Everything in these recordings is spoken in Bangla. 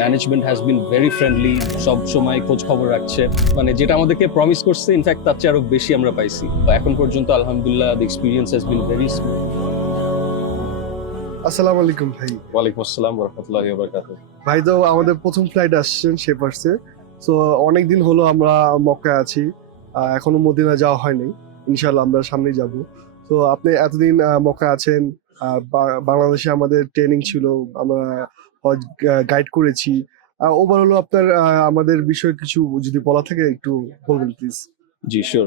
Management has been very friendly, সব সময় খোঁজ খবর রাখছে, মানে যেটা আমাদেরকে প্রমিস করছে ইনফ্যাক্ট তার চেয়ে আরো বেশি আমরা পাইছি। এখন পর্যন্ত আলহামদুলিল্লাহ the experience has been very smooth. আসসালামু আলাইকুম ভাই। ওয়ালাইকুম আসসালাম ওয়া রাহমাতুল্লাহি ওয়া বারাকাতুহু। ভাই তো আমাদের প্রথম ফ্লাইট আসছেন শেফার্সে। সো অনেকদিন হলো আমরা মক্কায় আছি, এখনো মদিনা যাওয়া হয়নি। ইনশাল্লাহ আমরা সামনেই যাব। তো আপনি এতদিন মক্কায় আছেন, বাংলাদেশে আমাদের ট্রেনিং ছিল, আমরা হজ গাইড করেছি। ওভারঅল আপনার আমাদের বিষয়ে কিছু যদি বলা থাকে একটু বলবেন প্লিজ। G sure.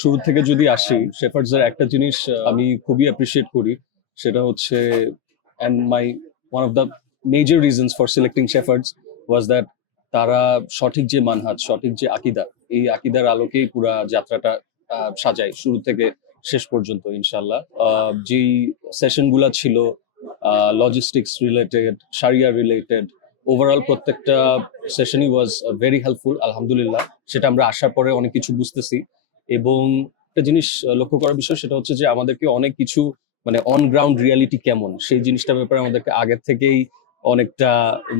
শুরু থেকে যদি আসি, শেফার্ডসের একটা জিনিস আমি খুবই অ্যাপ্রিসিয়েট করি, সেটা হচ্ছে and my one of the major reasons for selecting shepherds was that তারা সঠিক যে মানহাজ, সঠিক যে আকিদা, এই আকিদার আলোকেই পুরা যাত্রাটা সাজায় শুরু থেকে শেষ পর্যন্ত ইনশাল্লাহ। যেই সেশনগুলা ছিল logistics related, sharia related, overall প্রত্যেকটা সেশনই ওয়াজ ভেরি হেল্পফুল আলহামদুলিল্লাহ। সেটা আমরা আসার পরে অনেক কিছু বুঝতেছি। এবং একটা জিনিস লক্ষ্য করার বিষয় সেটা হচ্ছে যে আমাদেরকে অনেক কিছু মানে অন গ্রাউন্ড রিয়ালিটি কেমন সেই জিনিসটার ব্যাপারে আমাদেরকে আগের থেকেই অনেকটা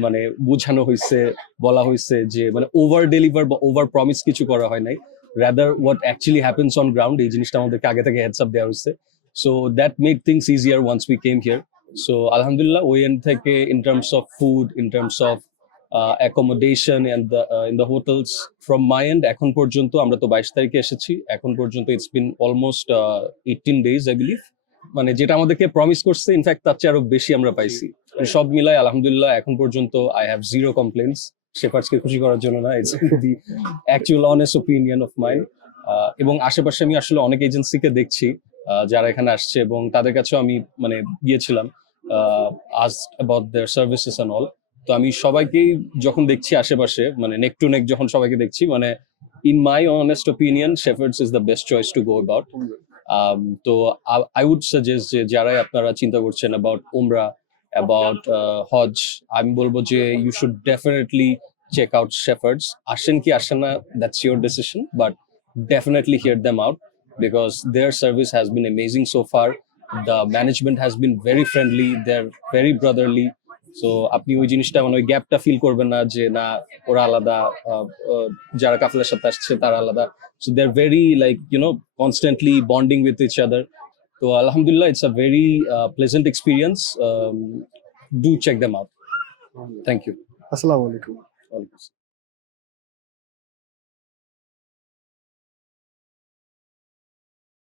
মানে বোঝানো হয়েছে, বলা হয়েছে যে মানে ওভার ডেলিভার বা ওভার প্রমিস কিছু করা হয় নাই, rather what actually happens on ground এই জিনিসটা আমাদেরকে আগে থেকে হেডস আপ দেওয়া হয়েছে। So that made things easier once we came here. So আলহামদুলিল্লাহ ওই এন্ড থেকে in terms of food, in terms of accommodation and in the hotels from my end এখন পর্যন্ত আমরা তো 22 তারিখে এসেছি, এখন পর্যন্ত it's been almost 18 days I believe. মানে যেটা আমাদেরকে প্রমিস করছে ইনফ্যাক্ট তার চেয়ে আরো বেশি আমরা পাইছি। সব মিলাই আলহামদুলিল্লাহ এখন পর্যন্ত আই হ্যাভ জিরো কমপ্লেন্টস। শেফার্ডসকে খুশি করার জন্য না, it's the actual honest opinion of mind. এবং আশেপাশে আমি আসলে অনেক এজেন্সিকে দেখছি যারা এখানে আসছে, এবং তাদের কাছেও আমি মানে গিয়েছিলাম asked about their services and all। তো আমি সবাইকেই যখন দেখছি আশেপাশে, মানে নেক টু নেক যখন সবাইকে দেখছি, মানে in my honest opinion shepherds is the best choice to go about. তো আই উড সাজেস্ট যে যারাই আপনারা চিন্তা করছেন অ্যাবাউট উমরা, অ্যাবাউট হজ, আমি বলবো যে you should definitely check out Shepherds. আসেন কি আসেন না, that's your decision, but definitely hear them out because their service has been amazing so far. The management has been very friendly, they're very brotherly। So আপনি ওই জিনিসটা মানে ওই গ্যাপটা ফিল করবেন না যে না ওরা আলাদা, যারা কাফেলার সাথে আসছে তারা আলাদা। So they are very like constantly bonding with each other. তো আলহামদুলিল্লাহ it's a very pleasant experience. Do check them out. Thank you. আসসালামু আলাইকুম।